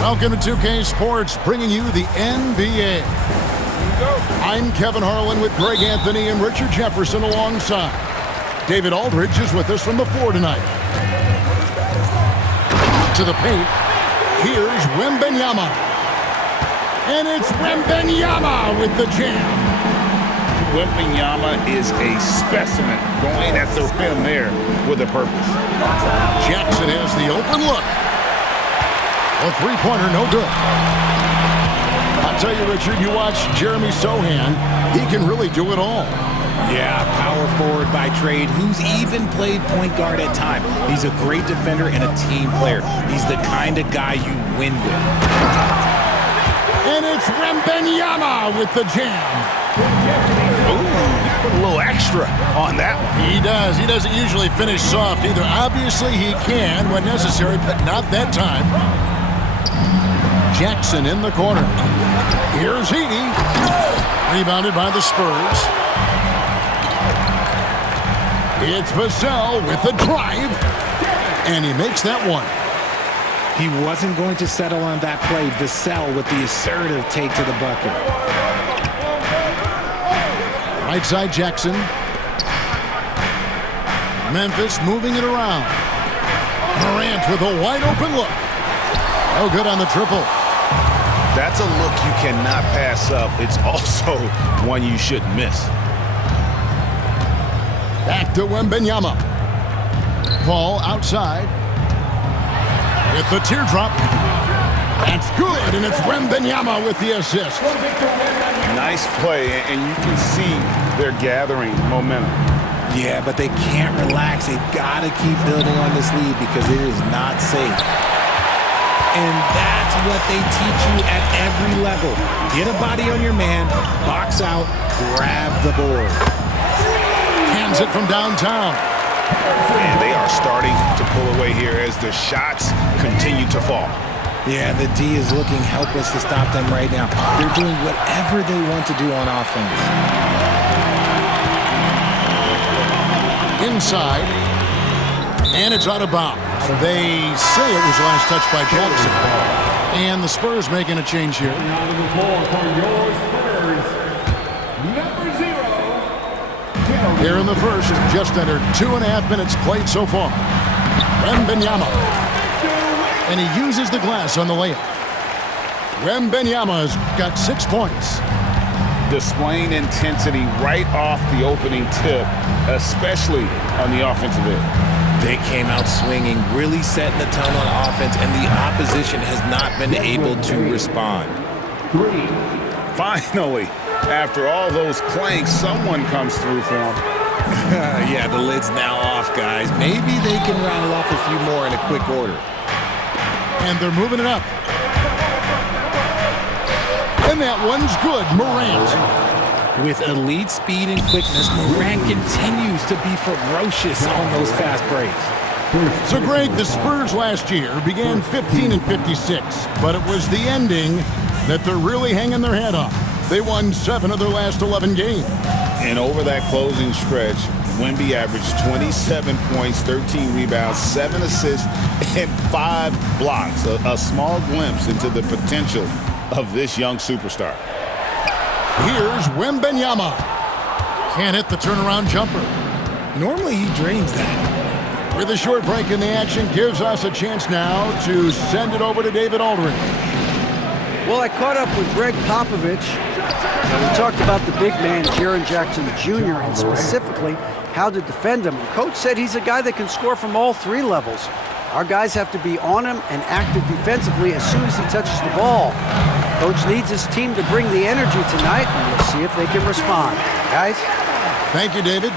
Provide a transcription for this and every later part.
Welcome to 2K Sports, bringing you the NBA. I'm Kevin Harlan with Greg Anthony and Richard Jefferson alongside. David Aldridge is with us from the floor tonight. To the paint, here's Wembanyama. And it's Wembanyama with the jam. Wembanyama is a specimen, going at the rim there with a purpose. Jackson has the open look. A three-pointer, no good. I'll tell you, Richard, you watch Jeremy Sohan, he can really do it all. Yeah, power forward by trade, who's even played point guard at times. He's a great defender and a team player. He's the kind of guy you win with. And it's Wembanyama with the jam. Ooh, put a little extra on that one. He does. He doesn't usually finish soft either. Obviously, he can when necessary, but not that time. Jackson in the corner. Here's Heaney. Rebounded by the Spurs. It's Vassell with the drive. And he makes that one. He wasn't going to settle on that play. Vassell with the assertive take to the bucket. Right side Jackson. Memphis moving it around. Morant with a wide open look. No good on the triple. That's a look you cannot pass up. It's also one you shouldn't miss. Back to Wembanyama. Ball outside. With the teardrop. That's good, and it's Wembanyama with the assist. Nice play, and you can see they're gathering momentum. Yeah, but they can't relax. They've got to keep building on this lead because it is not safe. And that's what they teach you at every level. Get a body on your man, box out, grab the board. Hands it from downtown. And they are starting to pull away here as the shots continue to fall. Yeah, the D is looking helpless to stop them right now. They're doing whatever they want to do on offense. Inside. And it's out of bounds. They say it was last touched by Jackson. And the Spurs making a change here. Here in the first, just under 2.5 minutes played so far. Wembanyama. And he uses the glass on the layup. Wembanyama's got 6 points. Displaying intensity right off the opening tip, especially on the offensive end. They came out swinging, really setting the tone on offense, and the opposition has not been able to respond. Finally, after all those clanks, someone comes through for them. Yeah, the lid's now off, guys. Maybe they can rattle off a few more in a quick order. And they're moving it up. And that one's good, Morant. With elite speed and quickness, Morant continues to be ferocious on those fast breaks. So, Greg, the Spurs last year began 15-56, but it was the ending that they're really hanging their head on. They won 7 of their last 11 games. And over that closing stretch, Wemby averaged 27 points, 13 rebounds, 7 assists, and 5 blocks. A small glimpse into the potential of this young superstar. Here's Wembanyama. Can't hit the turnaround jumper. Normally he drains that. With a short break in the action, gives us a chance now to send it over to David Aldridge. Well, I caught up with Greg Popovich, and we talked about the big man, Jaren Jackson Jr., and specifically how to defend him. And Coach said he's a guy that can score from all 3 levels. Our guys have to be on him and active defensively as soon as he touches the ball. Coach needs his team to bring the energy tonight, and we'll see if they can respond. Guys? Thank you, David.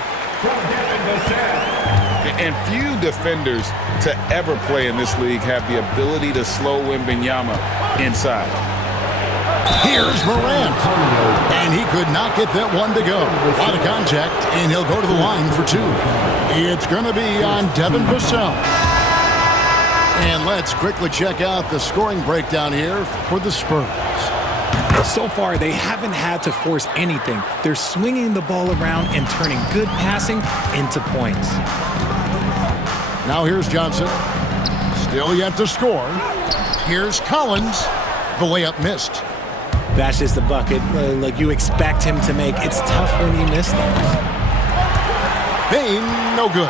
And few defenders to ever play in this league have the ability to slow Wembanyama inside. Here's Morant. And he could not get that one to go. A lot of contact, and he'll go to the line for 2. It's going to be on Devin Vassell. And let's quickly check out the scoring breakdown here for the Spurs. So far, they haven't had to force anything. They're swinging the ball around and turning good passing into points. Now here's Johnson. Still yet to score. Here's Collins. The layup missed. That's just the bucket like you expect him to make. It's tough when you miss those. Bain, no good.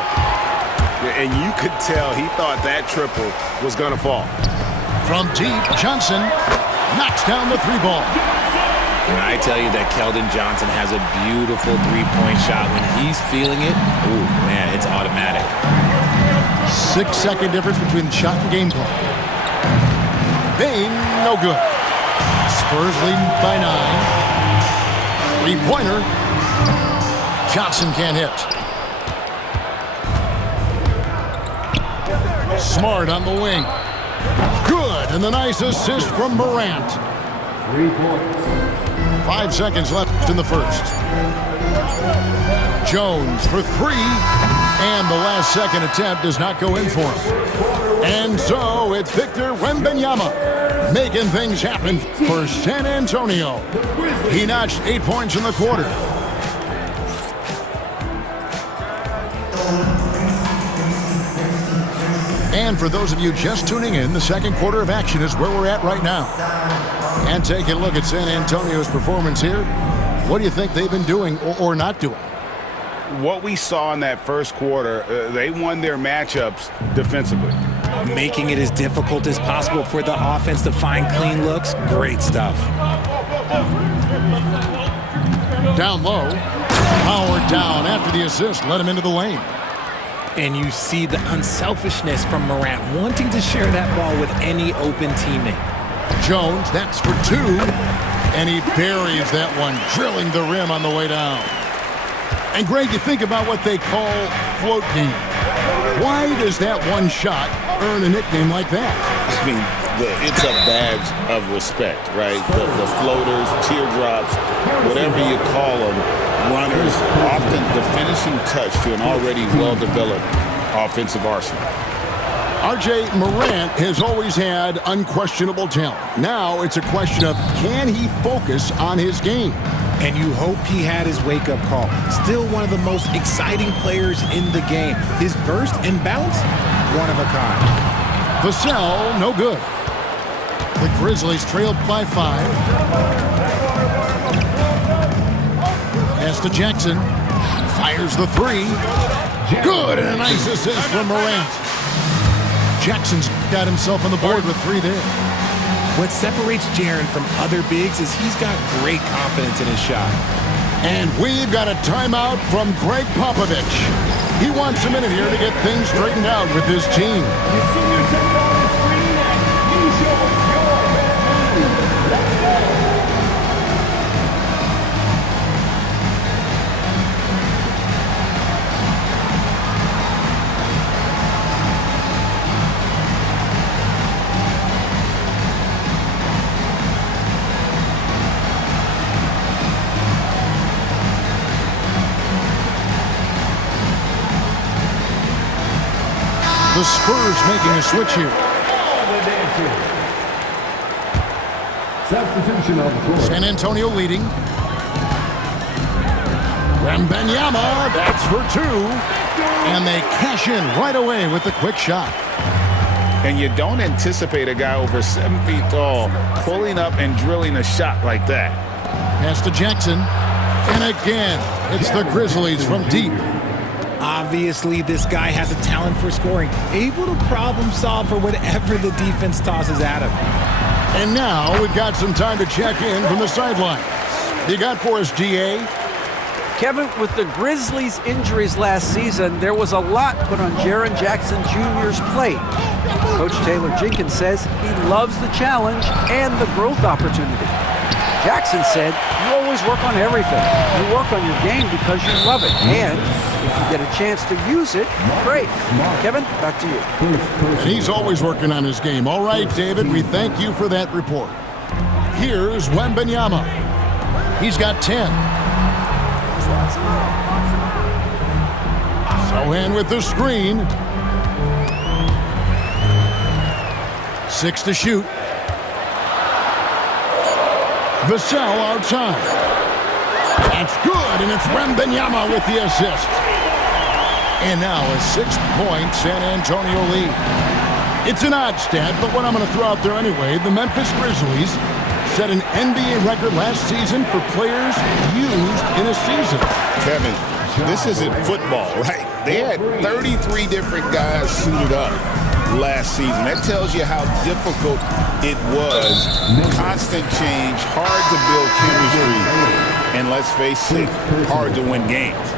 And you could tell he thought that triple was going to fall. From deep, Johnson knocks down the three ball. When I tell you that Keldon Johnson has a beautiful three-point shot, when he's feeling it, ooh, man, it's automatic. 6-second difference between the shot and game clock. Bain, no good. Spurs leading by 9. Three-pointer. Johnson can't hit. Smart on the wing. Good, and the nice assist from Morant. 3 points. 5 seconds left in the first. Jones for 3, and the last second attempt does not go in for him. And so it's Victor Wembanyama making things happen for San Antonio. He notched 8 points in the quarter. And for those of you just tuning in, the second quarter of action is where we're at right now. And taking a look at San Antonio's performance here, what do you think they've been doing or not doing? What we saw in that first quarter, they won their matchups defensively. Making it as difficult as possible for the offense to find clean looks. Great stuff. Down low. Howard down after the assist. Let him into the lane. And you see the unselfishness from Morant, wanting to share that ball with any open teammate. Jones, that's for 2. And he buries that one, drilling the rim on the way down. And Greg, you think about what they call float game. Why does that one shot earn a nickname like that? I mean, it's a badge of respect, right? The floaters, teardrops, whatever you call them, runners, often the finishing touch to an already well-developed offensive arsenal. R.J. Morant has always had unquestionable talent. Now it's a question of, can he focus on his game? And you hope he had his wake-up call. Still one of the most exciting players in the game. His burst and bounce, one of a kind. Vassell, no good. The Grizzlies trailed by 5. Pass to Jackson. Fires the 3. Good, and a nice assist from Morant. Jackson's got himself on the board with 3 there. What separates Jaren from other bigs is he's got great confidence in his shot. And we've got a timeout from Greg Popovich. He wants a minute here to get things straightened out with his team. You see yourself on the screen and you show us your best move. Let's go. The Spurs making a switch here. Substitution on the court. San Antonio leading. Wembanyama, that's for 2. And they cash in right away with the quick shot. And you don't anticipate a guy over 7 feet tall pulling up and drilling a shot like that. Pass to Jackson. And again, it's the Grizzlies from deep. Obviously, this guy has a talent for scoring, able to problem solve for whatever the defense tosses at him. And now we've got some time to check in from the sidelines. You got for us, GA? Kevin, with the Grizzlies' injuries last season, there was a lot put on Jaren Jackson Jr.'s plate. Coach Taylor Jenkins says he loves the challenge and the growth opportunity. Jackson said, you always work on everything. You work on your game because you love it. And if you get a chance to use it, great. Kevin, back to you. And he's always working on his game. All right, David, we thank you for that report. Here's Wembanyama. He's got 10. Sohan with the screen. 6 to shoot. Vassell outside. That's good, and it's Wembanyama with the assist. And now a 6-point San Antonio lead. It's an odd stat, but what I'm going to throw out there anyway, the Memphis Grizzlies set an NBA record last season for players used in a season. Kevin, this isn't football, right? They had 33 different guys suited up last season. That tells you how difficult it was. Constant change, hard to build chemistry, and let's face it, hard to win games.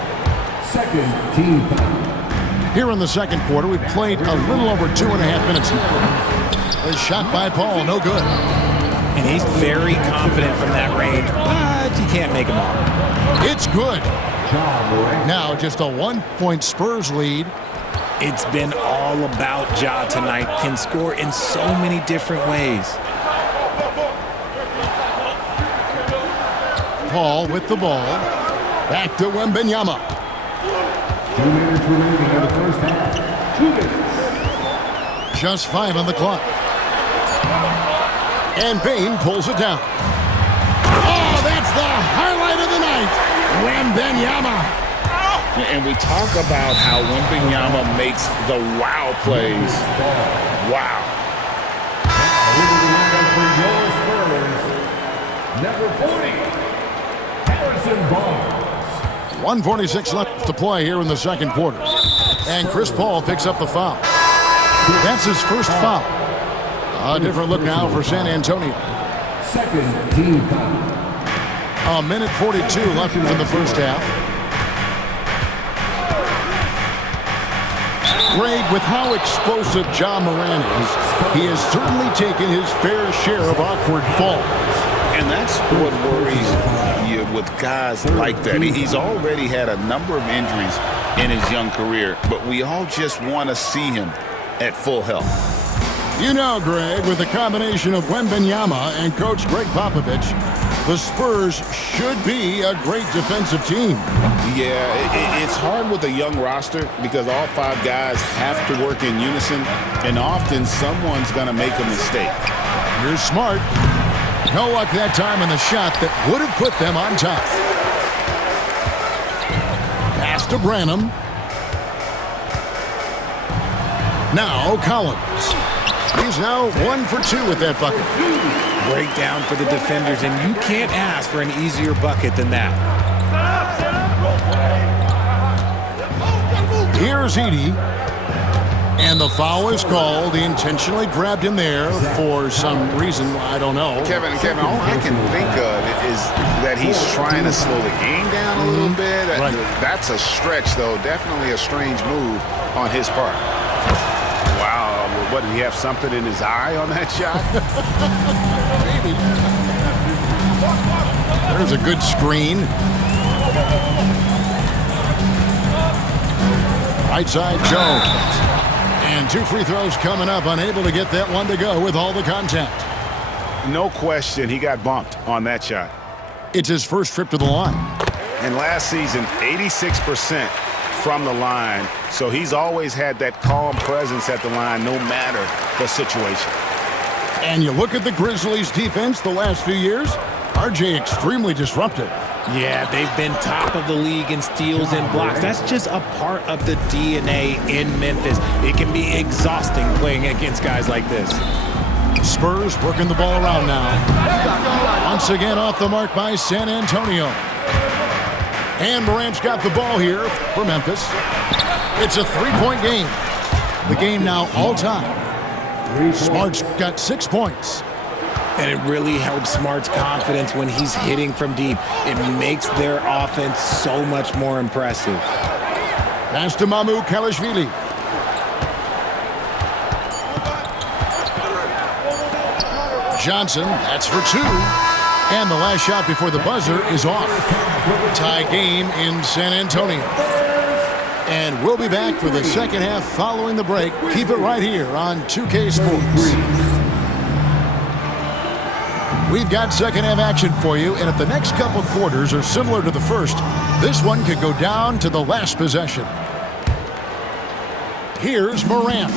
Second team foul. Here in the second quarter, we've played a little over 2.5 minutes now. A shot by Paul, no good. And he's very confident from that range, but he can't make them all. It's good. Now just a 1-point Spurs lead. It's been all about Ja tonight. Can score in so many different ways. Paul with the ball. Back to Wembanyama. 2 minutes remaining in the first half. 2 minutes. Just 5 on the clock. And Bane pulls it down. Oh, that's the highlight of the night. Wembanyama. And we talk about how Wembanyama makes the wow plays. Wow. Over the lineup for your Spurs, number 40, Harrison Barnes. 1:46 left to play here in the second quarter. And Chris Paul picks up the foul. That's his first foul. A different look now for San Antonio. Second team foul. 1:42 left in the first half. Greg, with how explosive Ja Morant is, he has certainly taken his fair share of awkward falls. And that's what worries you with guys like that. He's already had a number of injuries in his young career, but we all just want to see him at full health. You know, Greg, with a combination of Wembanyama and Coach Greg Popovich, the Spurs should be a great defensive team. Yeah, it's hard with a young roster because all 5 guys have to work in unison, and often someone's going to make a mistake. You're smart. No luck that time in the shot that would have put them on top. Pass to Branham. Now Collins. He's now 1 for 2 with that bucket. Breakdown for the defenders, and you can't ask for an easier bucket than that. Here's Edey. And the foul is called. He intentionally grabbed him there for some reason. I don't know. Kevin, all I can think of is that he's trying to slow the game down a little bit. Right. That's a stretch, though. Definitely a strange move on his part. Wow. What, did he have something in his eye on that shot? Maybe. There's a good screen. Right side, Jones. And 2 free throws coming up, unable to get that one to go with all the contact. No question, he got bumped on that shot. It's his first trip to the line. And last season, 86% from the line. So he's always had that calm presence at the line no matter the situation. And you look at the Grizzlies' defense the last few years, RJ extremely disruptive. Yeah, they've been top of the league in steals and blocks. That's just a part of the DNA in Memphis. It can be exhausting playing against guys like this. Spurs working the ball around now. Once again off the mark by San Antonio. And Morant's got the ball here for Memphis. It's a 3-point game. The game now all-time. Smart's got 6 points. And it really helps Smart's confidence when he's hitting from deep. It makes their offense so much more impressive. Pass to Mamu Kalashvili. Johnson, that's for 2. And the last shot before the buzzer is off. Tie game in San Antonio. And we'll be back for the second half following the break. Keep it right here on 2K Sports. We've got second half action for you, and if the next couple quarters are similar to the first, this one could go down to the last possession. Here's Morant.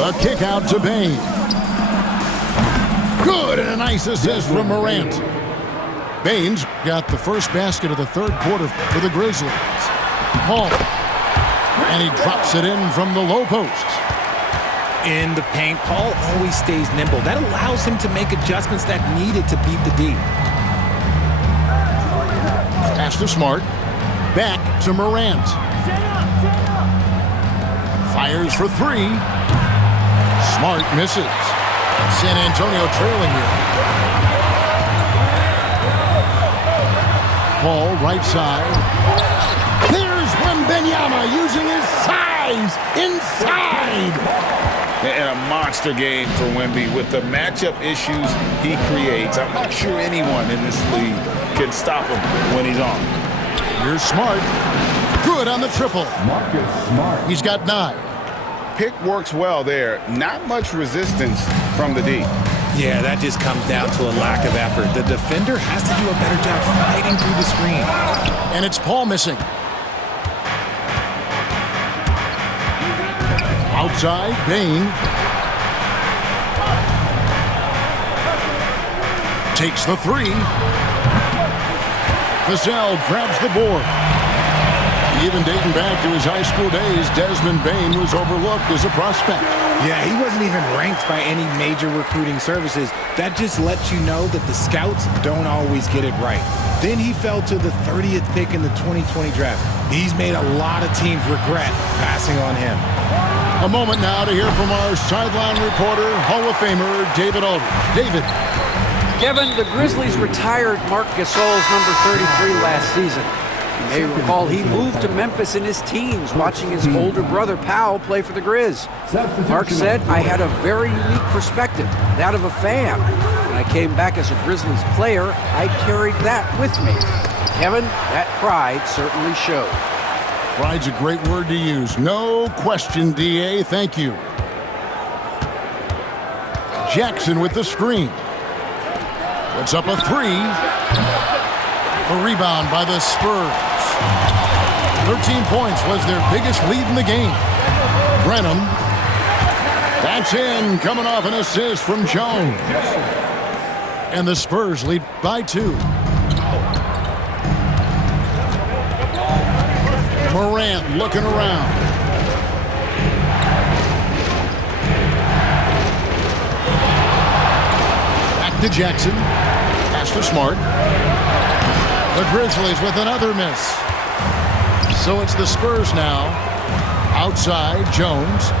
A kick out to Bane. Good, and a nice assist from Morant. Baines got the first basket of the third quarter for the Grizzlies. Paul. And he drops it in from the low post. In the paint, Paul always stays nimble. That allows him to make adjustments that needed to beat the D. Pass to Smart. Back to Morant. Fires for three. Smart misses. San Antonio trailing here. Paul, right side. There's Wembanyama using his size inside. And a monster game for Wemby with the matchup issues he creates. I'm not sure anyone in this league can stop him when he's on. Here's Smart. Good on the triple. Marcus Smart. He's got 9. Pick works well there. Not much resistance from the D. Yeah, that just comes down to a lack of effort. The defender has to do a better job fighting through the screen. And it's Paul missing. Outside, Bane. Takes the 3. Vassell grabs the board. Even dating back to his high school days, Desmond Bane was overlooked as a prospect. Yeah, he wasn't even ranked by any major recruiting services. That just lets you know that the scouts don't always get it right. Then he fell to the 30th pick in the 2020 draft. He's made a lot of teams regret passing on him. A moment now to hear from our sideline reporter, Hall of Famer David Aldridge. David. Kevin, the Grizzlies retired Marc Gasol's number 33 last season. You may recall he moved to Memphis in his teens, watching his older brother Powell play for the Grizz. Mark said, I had a very unique perspective, that of a fan. When I came back as a Grizzlies player, I carried that with me. Kevin, that pride certainly showed. Pride's a great word to use. No question, D.A. Thank you. Jackson with the screen. Puts up a 3. A rebound by the Spurs. 13 points was their biggest lead in the game. Brenham. That's in, coming off an assist from Jones. And the Spurs lead by 2. Morant looking around. Back to Jackson. Pass to Smart. The Grizzlies with another miss. So it's the Spurs now. Outside, Jones.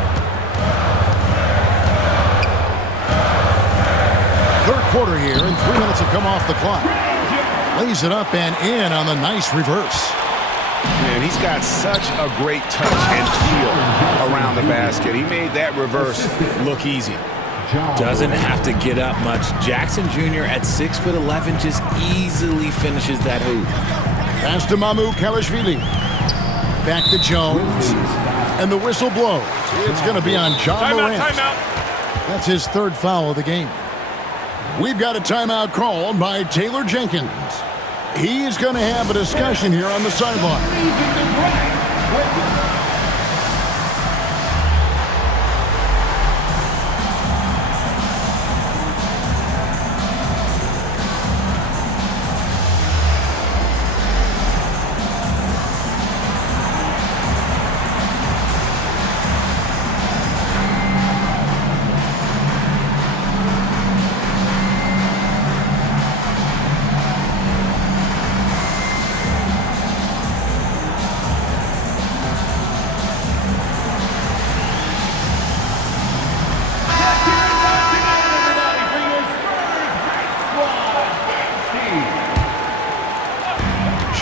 Third quarter here, and 3 minutes have come off the clock. Lays it up and in on the nice reverse. Man, he's got such a great touch and feel around the basket. He made that reverse look easy. Doesn't have to get up much. Jackson Jr. at 6'11" just easily finishes that hoop. Pass to Mamu Kalashvili. Back to Jones. And the whistle blows. It's going to be on John Morant. Timeout. That's his 3rd foul of the game. We've got a timeout called by Taylor Jenkins. He's going to have a discussion here on the sideline.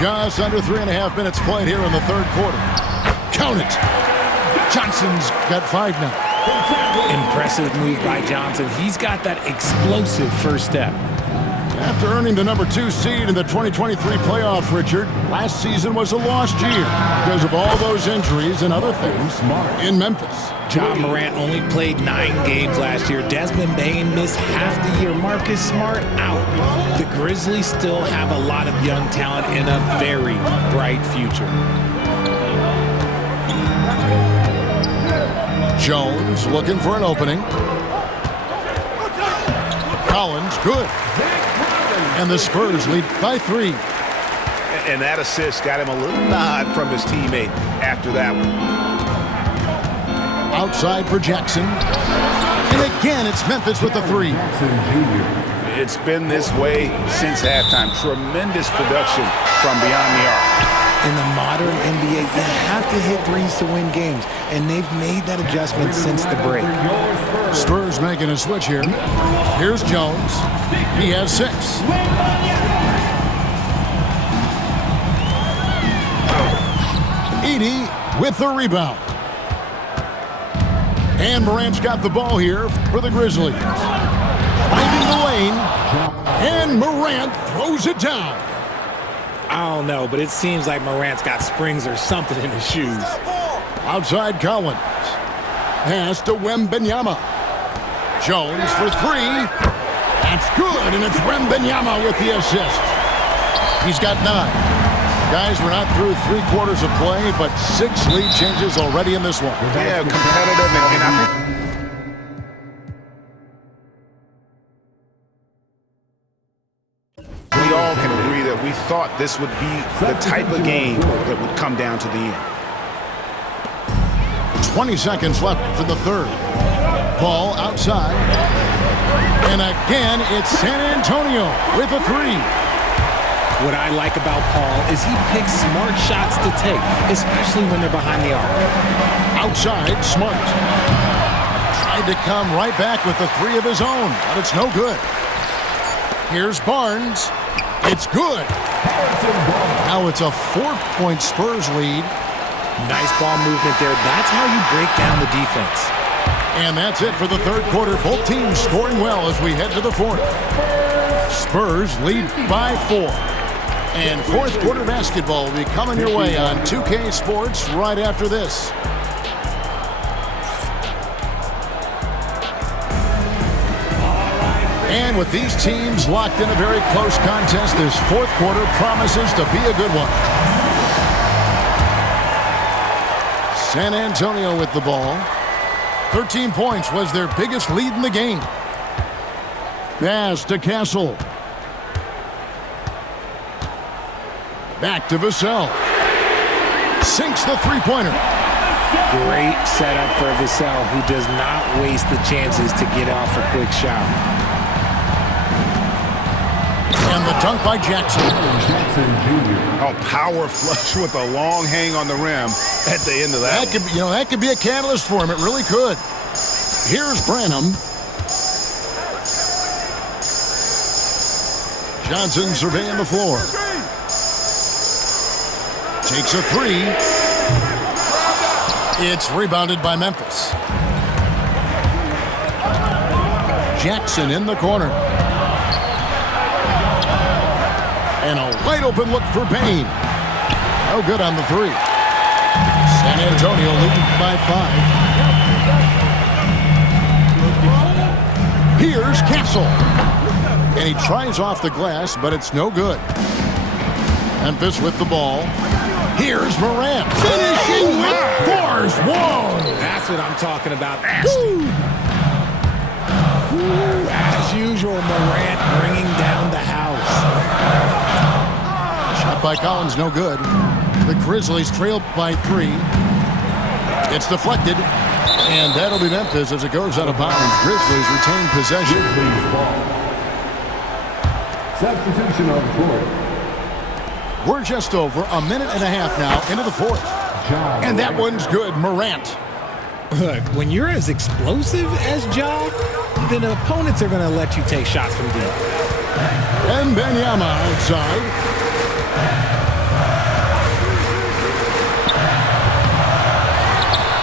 Just under 3.5 minutes played here in the 3rd quarter. Count it. Johnson's got 5 now. Impressive move by Johnson. He's got that explosive first step. After earning the number 2 seed in the 2023 playoffs, Richard, last season was a lost year because of all those injuries and other things in Memphis. John Morant only played 9 games last year. Desmond Bane missed half the year. Marcus Smart out. The Grizzlies still have a lot of young talent and a very bright future. Jones looking for an opening. Collins, good. And the Spurs lead by 3. And that assist got him a little nod from his teammate after that one. Outside for Jackson. And again, it's Memphis with the 3. It's been this way since halftime. Tremendous production from beyond the arc. In the modern NBA, you have to hit threes to win games, and they've made that adjustment since the break. Spurs making a switch here. Here's Jones. He has 6. Edey with the rebound. And Morant's got the ball here for the Grizzlies. Finding the lane. And Morant throws it down. I don't know, but it seems like Morant's got springs or something in his shoes. Outside Collins. Pass to Wembanyama. Jones for 3. That's good, and it's Wembanyama with the assist. He's got 9. Guys, we're not through 3 quarters of play, but 6 lead changes already in this one. Yeah, competitive, and I think we all can agree that we thought this would be the type of game that would come down to the end. 20 seconds left for the third. Ball outside. And again, it's San Antonio with a 3. What I like about Paul is he picks smart shots to take, especially when they're behind the arc. Outside, Smart. Tried to come right back with the 3 of his own, but it's no good. Here's Barnes. It's good. Now it's a 4-point Spurs lead. Nice ball movement there. That's how you break down the defense. And that's it for the third quarter. Both teams scoring well as we head to the fourth. Spurs lead by 4. And fourth quarter basketball will be coming your way on 2K Sports right after this. And with these teams locked in a very close contest, this fourth quarter promises to be a good one. San Antonio with the ball. 13 points was their biggest lead in the game. Pass to Castle. Back to Vassell. Sinks the three-pointer. Great setup for Vassell, who does not waste the chances to get off a quick shot. And the dunk by Jackson. Oh, power flush with a long hang on the rim at the end of that. That could be a catalyst for him. It really could. Here's Branham. Johnson surveying the floor. Takes a 3. It's rebounded by Memphis. Jackson in the corner. And a wide open look for Payne. No good on the 3. San Antonio leading by 5. Here's Castle. And he tries off the glass, but it's no good. Memphis with the ball. Here's Morant. Finishing with force. Whoa! That's what I'm talking about. Nasty. As usual, Morant bringing down the house. Shot by Collins, no good. The Grizzlies trail by 3. It's deflected. And that'll be Memphis as it goes out of bounds. Grizzlies retain possession. Substitution on the court. We're just over a minute and a half now into the fourth. And that one's good. Morant. Look, when you're as explosive as Ja, then opponents are going to let you take shots from deep. And Wembanyama outside.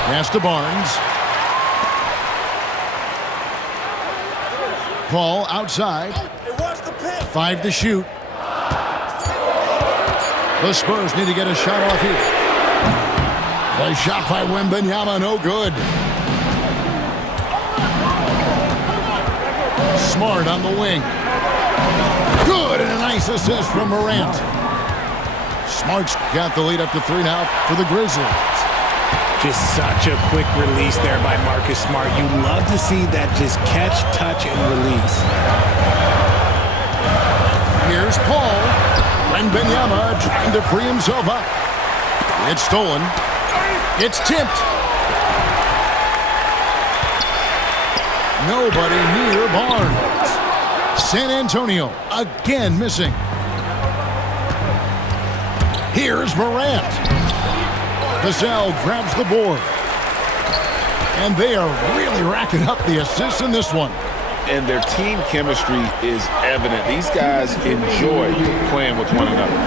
Pass to Barnes. Paul outside. 5 to shoot. The Spurs need to get a shot off here. The shot by Wembanyama, no good. Smart on the wing. Good, and a nice assist from Morant. Smart's got the lead up to 3 now for the Grizzlies. Just such a quick release there by Marcus Smart. You love to see that just catch, touch, and release. Here's Paul. Wembanyama trying to free himself up. It's stolen. It's tipped. Nobody near Barnes. San Antonio again missing. Here's Morant. Vassell grabs the board. And they are really racking up the assists in this one. And their team chemistry is evident. These guys enjoy playing with one another.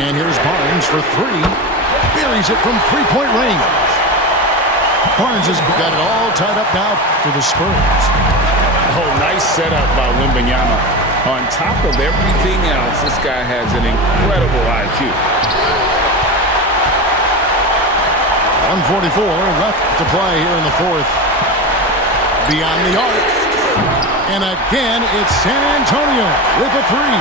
And here's Barnes for three. Buries it from three-point range. Barnes has got it all tied up now for the Spurs. Oh, nice setup by Wembanyama. On top of everything else, this guy has an incredible IQ. 1:44 left to play here in the fourth. Beyond the arc. And again, it's San Antonio with a three.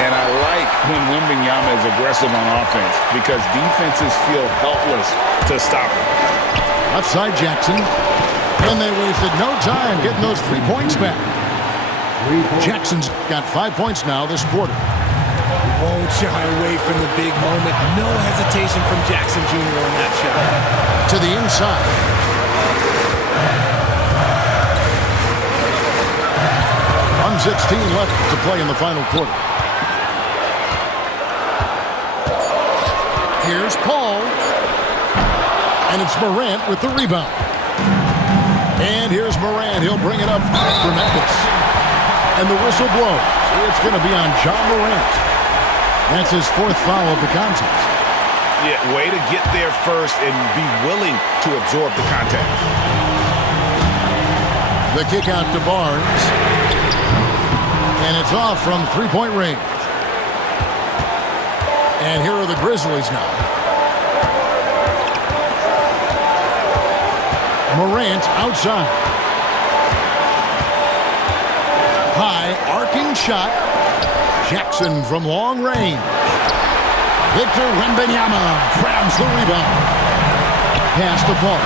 And I like when Wembanyama is aggressive on offense because defenses feel helpless to stop him. Left side Jackson. And they wasted no time getting those 3 points back. Jackson's got 5 points now this quarter. Won't shy away from the big moment. No hesitation from Jackson Jr. on that shot. To the inside. 1:16 left to play in the final quarter. Here's Paul. And it's Morant with the rebound. And here's Morant. He'll bring it up for Memphis. And the whistle blows. It's going to be on John Morant. That's his fourth foul of the contest. Yeah, way to get there first and be willing to absorb the contact. The kick out to Barnes. And it's off from three-point range. And here are the Grizzlies now. Morant outside. High arcing shot. Jackson from long range. Victor Wembanyama grabs the rebound. Pass to Paul.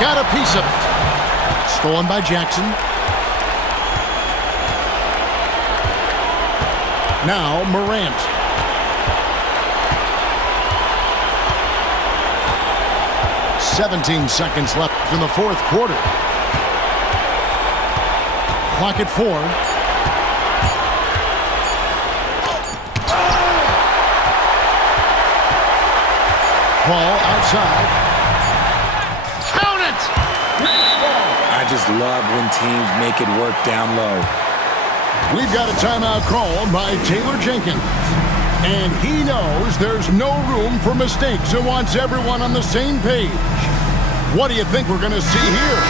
Got a piece of it. Stolen by Jackson. Now Morant. "17 seconds left in the fourth quarter. Clock at 4. Paul outside. Count it! I just love when teams make it work down low. We've got a timeout called by Taylor Jenkins. And he knows there's no room for mistakes and wants everyone on the same page. What do you think we're going to see here?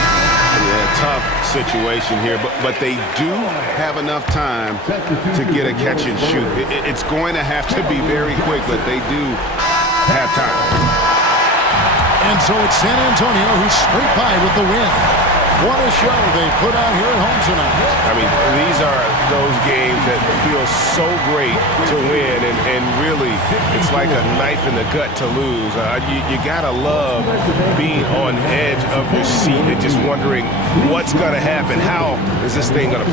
Yeah, tough situation here, but they do have enough time to get a catch and shoot. It's going to have to be very quick, but they do have time. And so it's San Antonio who's straight by with the win. What a show they put on here at home tonight. I mean, these are those games that feel so great to win, and really, it's like a knife in the gut to lose. You gotta love being on edge of your seat and just wondering what's gonna happen. How is this thing gonna